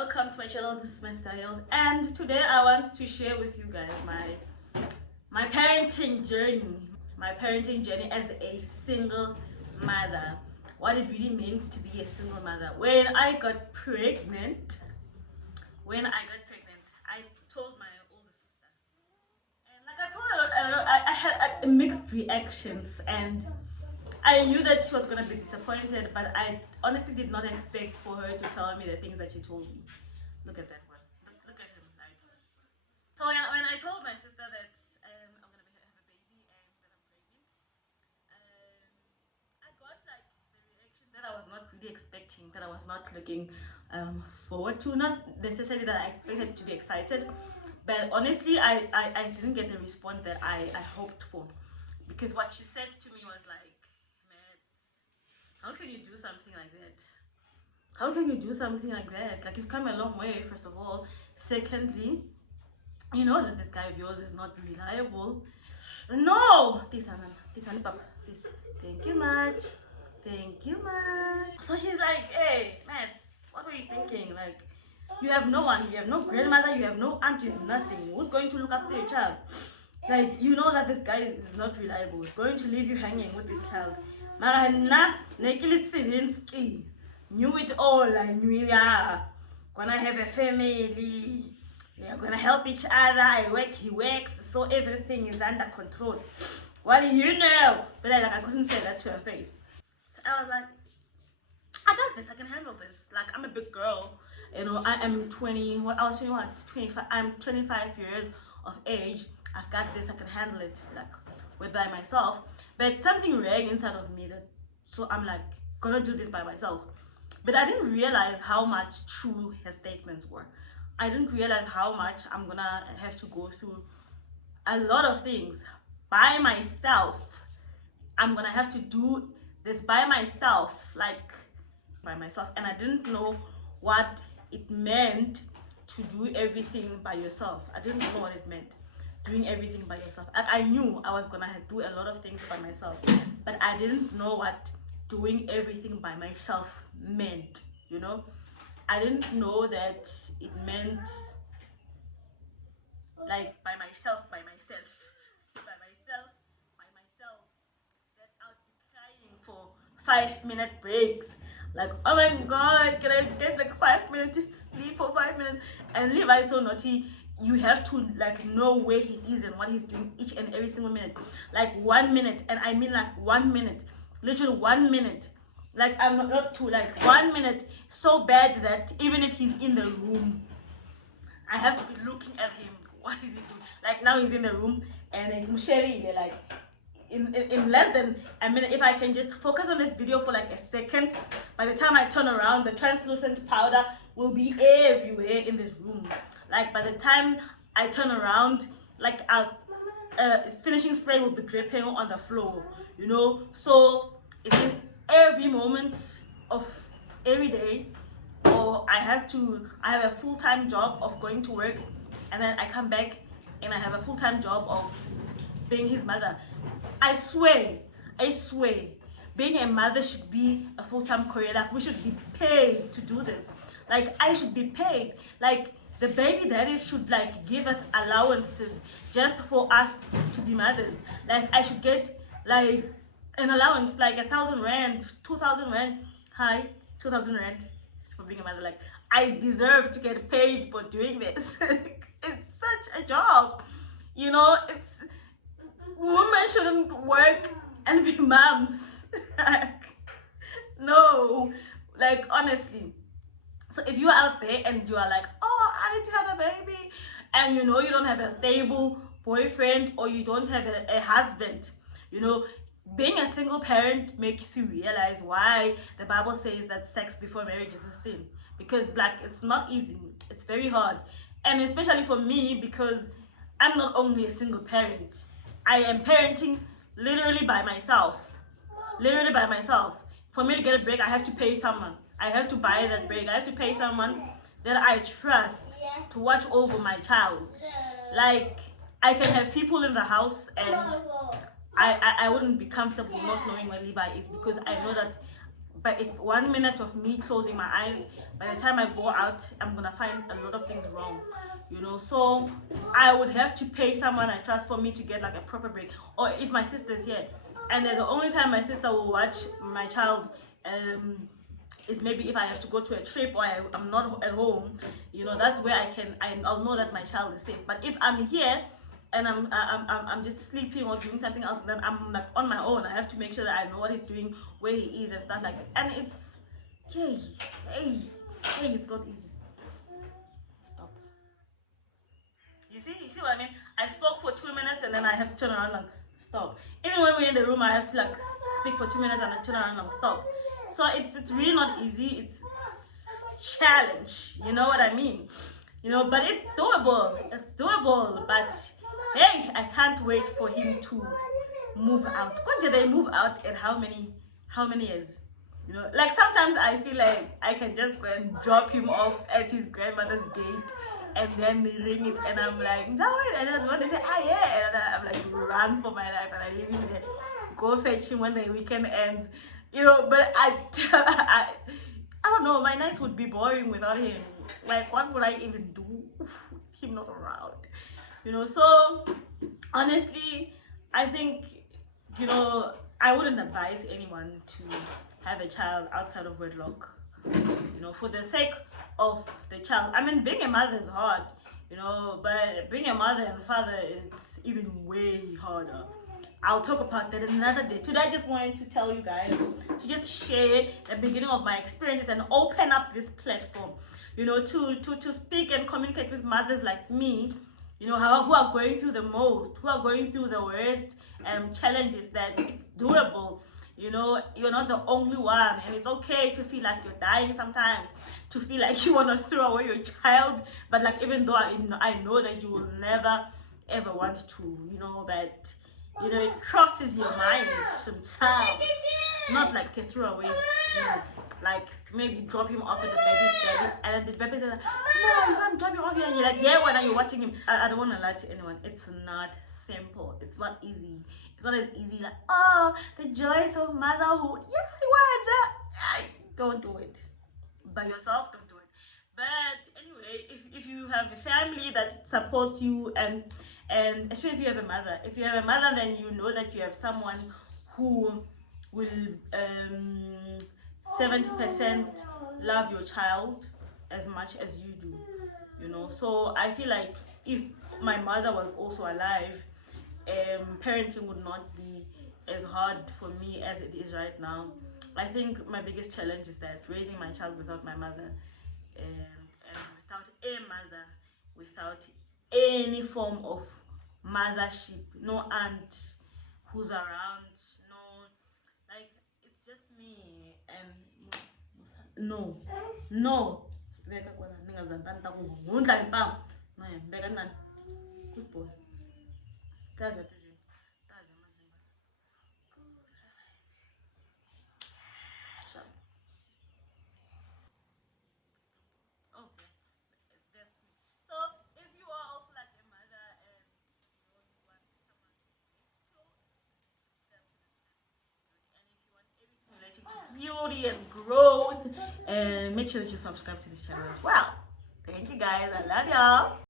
welcome to my channel. This is my Styles, and today I want to share with you guys my parenting journey as a single mother, what it really means to be a single mother. When I got pregnant, I told my older sister, and like I told her, I had mixed reactions, and I knew that she was gonna be disappointed, but I honestly did not expect for her to tell me the things that she told me. Look at that one. Look at him. Like, so when I told my sister that I'm gonna have a baby and that I'm pregnant, I got like the reaction that I was not really expecting, that I was not looking forward to. Not necessarily that I expected to be excited, but honestly, I didn't get the response that I hoped for, because what she said to me was like, how can you do something like that? How can you do something like that? Like, you've come a long way, first of all. Secondly, you know that this guy of yours is not reliable. No! This, thank you much. Thank you much. So she's like, hey, Mats, what were you thinking? Like, you have no one. You have no grandmother. You have no aunt. You have nothing. Who's going to look after your child? Like, you know that this guy is not reliable. He's going to leave you hanging with this child. Marana, Nekilitsivensky knew it all. I knew, yeah, gonna have a family. Yeah, gonna help each other. I work, he works, so everything is under control. What do you know? But I couldn't say that to her face. So I was like, I got this. I can handle this. Like, I'm a big girl. You know, I am 20. What I was 21, 25. I'm 25 years of age. I've got this. I can handle it. Like, we're by myself. But something rang inside of me, that so I'm like, gonna do this by myself. But I didn't realize how much true her statements were. I didn't realize how much I'm gonna have to go through a lot of things by myself. I'm gonna have to do this by myself, like by myself. And I didn't know what it meant to do everything by yourself. I didn't know what it meant, doing everything by yourself. I knew I was gonna do a lot of things by myself, but I didn't know what doing everything by myself meant, you know. I didn't know that it meant like by myself, that I'll be crying for 5-minute breaks. Like, oh my god, can I get like 5 minutes, just sleep for 5 minutes? And Levi is so naughty. You have to like know where he is and what he's doing each and every single minute. Like 1 minute, and I mean like 1 minute, literally 1 minute. Like, I'm not to like 1 minute, so bad that even if he's in the room, I have to be looking at him. What is he doing? Like, now he's in the room and like in less than a minute, if I can just focus on this video for like a second, by the time I turn around, the translucent powder will be everywhere in this room. Like, by the time I turn around, like, finishing spray will be dripping on the floor, you know. So it's in every moment of every day, or I have a full-time job of going to work, and then I come back and I have a full-time job of being his mother. I swear, being a mother should be a full-time career. Like, we should be paid to do this. Like, I should be paid. Like, the baby daddies should like give us allowances just for us to be mothers. Like, I should get like an allowance, like 1,000 rand, 2,000 rand. Hi, 2,000 rand for being a mother. Like, I deserve to get paid for doing this. It's such a job, you know. It's, women shouldn't work and be moms. No, like, honestly. So if you're out there and you are like, oh, I need to have a baby, and you know you don't have a stable boyfriend, or you don't have a husband, you know, being a single parent makes you realize why the Bible says that sex before marriage is a sin. Because like, it's not easy, it's very hard. And especially for me, because I'm not only a single parent, I am parenting literally by myself. For me to get a break, I have to pay someone. I have to buy that break. I have to pay someone that I trust to watch over my child. Like, I can have people in the house and I wouldn't be comfortable not knowing where Levi is, because I know that but if 1 minute of me closing my eyes, by the time I go out, I'm gonna find a lot of things wrong, you know. So I would have to pay someone I trust for me to get like a proper break. Or if my sister's here, and then the only time my sister will watch my child is maybe if I have to go to a trip or I'm not at home, you know, that's where I'll know that my child is safe. But if I'm here and I'm just sleeping or doing something else, then I'm like on my own. I have to make sure that I know what he's doing, where he is, and stuff like that. And it's hey, it's not easy. Stop. You see what I mean? I spoke for 2 minutes and then I have to turn around and stop. Even when we're in the room, I have to like speak for 2 minutes and I turn around and stop. So it's really not easy. It's a challenge. You know what I mean? You know, but it's doable. It's doable. But hey, I can't wait for him to move out. Conja, they move out at how many years? You know, like sometimes I feel like I can just go and drop him off at his grandmother's gate and then they ring it and I'm like, no, and then when they say, ah, yeah, and then I'm like, run for my life and I leave him there, go fetch him when the weekend ends, you know. But I don't know, my nights would be boring without him. Like, what would I even do with him not around, you know? So honestly, I think, you know, I wouldn't advise anyone to have a child outside of wedlock, you know, for the sake of the child. I mean, being a mother is hard, you know, but being a mother and father, it's even way harder. I'll talk about that another day. Today I just wanted to tell you guys, to just share the beginning of my experiences and open up this platform, you know, to speak and communicate with mothers like me, you know, who are going through the most, who are going through the worst challenges, that it's doable. You know, you're not the only one, and it's okay to feel like you're dying sometimes, to feel like you want to throw away your child. But like, even though I know that you will never ever want to, you know, but you know, it crosses your mind sometimes. Not like to throw away, you know, like maybe drop him off at the baby, and then the baby's like, no, you can't drop him off here. And you're like, yeah, when are you watching him? I don't want to lie to anyone. It's not simple. It's not easy. It's not as easy like, oh, the joys of motherhood. Yeah, why don't do it by yourself. Don't do it. But anyway, if you have a family that supports you, and especially if you have a mother, then you know that you have someone who will 70% love your child as much as you do, you know. So I feel like if my mother was also alive, parenting would not be as hard for me as it is right now. I think my biggest challenge is that raising my child without my mother, and without a mother, without any form of mothership, no aunt who's around, no, like, it's just me and no. Good boy. Okay, that's me. So if you are also like a mother and you know you want someone to still subscribe to this channel, and if you want everything relating to beauty and growth, and make sure that you subscribe to this channel as well. Thank you guys. I love y'all.